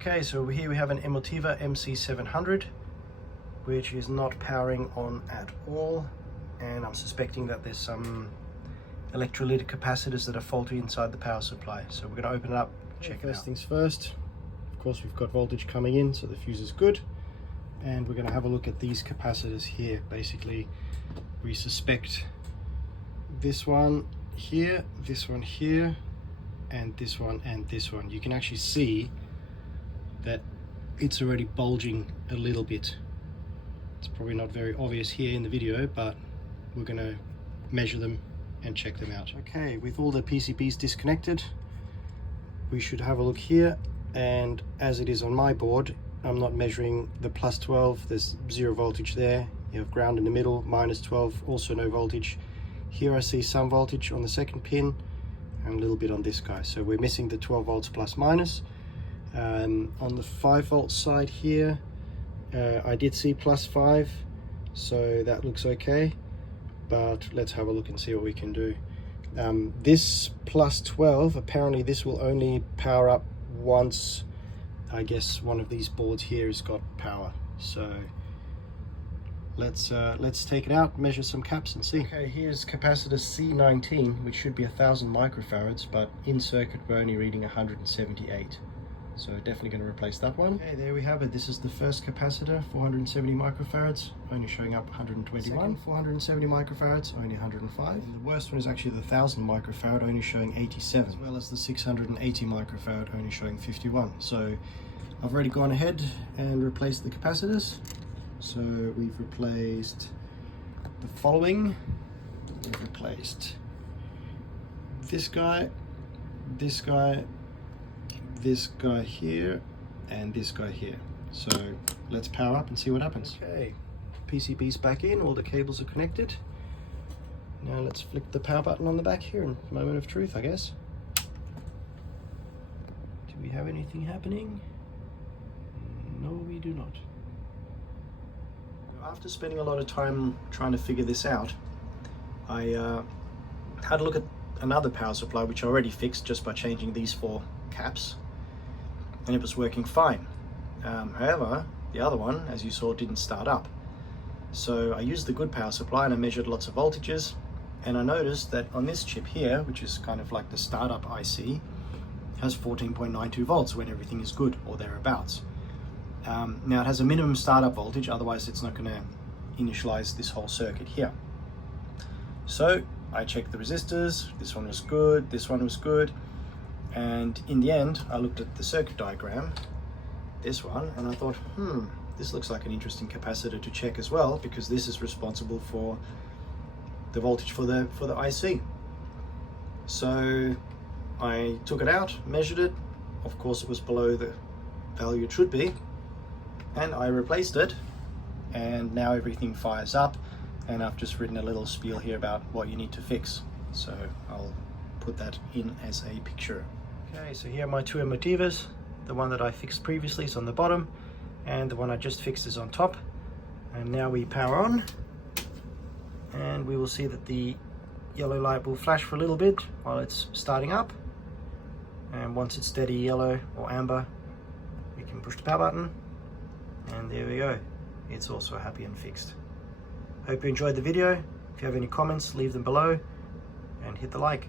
Okay, so here we have an Emotiva MC-700, which is not powering on at all, and I'm suspecting that there's some electrolytic capacitors that are faulty inside the power supply. So we're going to open it up, check it out. First things first, of course we've got voltage coming in, so the fuse is good, and we're going to have a look at these capacitors here. Basically, we suspect this one here, and this one and this one. You can actually see that it's already bulging a little bit. It's probably not very obvious here in the video, but we're going to measure them and check them out. Okay, with all the PCBs disconnected, we should have a look here, and as it is on my board, I'm not measuring the plus 12, there's 0 voltage there. You have ground in the middle, minus 12, also no voltage. Here I see some voltage on the second pin and a little bit on this guy, so we're missing the 12 volts plus minus. On the 5 volt side here, I did see plus 5, so that looks okay, but let's have a look and see what we can do. This plus 12, apparently this will only power up once, I guess one of these boards here has got power. So let's take it out, measure some caps and see. Okay, here's capacitor C19, which should be 1000 microfarads, but in circuit we're only reading 178. So definitely going to replace that one. Okay, there we have it. This is the first capacitor, 470 microfarads, only showing up 121. Second, 470 microfarads, only 105. And the worst one is actually the 1000 microfarad, only showing 87, as well as the 680 microfarad, only showing 51. So I've already gone ahead and replaced the capacitors. So we've replaced the following. We've replaced this guy, this guy, this guy here, and this guy here. So let's power up and see what happens. Okay, PCB's back in, all the cables are connected. Now let's flick the power button on the back here, and moment of truth, I guess. Do we have anything happening? No, we do not. After spending a lot of time trying to figure this out, I had a look at another power supply which I already fixed just by changing these 4 caps, and it was working fine. However, the other one, as you saw, didn't start up. So I used the good power supply and I measured lots of voltages, and I noticed that on this chip here, which is kind of like the startup IC, has 14.92 volts when everything is good or thereabouts. Now it has a minimum startup voltage, otherwise it's not going to initialize this whole circuit here. So I checked the resistors, this one was good, this one was good, and in the end I looked at the circuit diagram, this one, and I thought, this looks like an interesting capacitor to check as well, because this is responsible for the voltage for the IC. So I took it out, measured it, of course it was below the value it should be, and I replaced it, and now everything fires up, and I've just written a little spiel here about what you need to fix, so I'll put that in as a picture. Okay, so here are my 2 Emotivas. The one that I fixed previously is on the bottom, and the one I just fixed is on top. And now we power on, and we will see that the yellow light will flash for a little bit while it's starting up, and once it's steady yellow or amber, we can push the power button, and there we go. It's also happy and fixed. Hope you enjoyed the video. If you have any comments, leave them below and hit the like.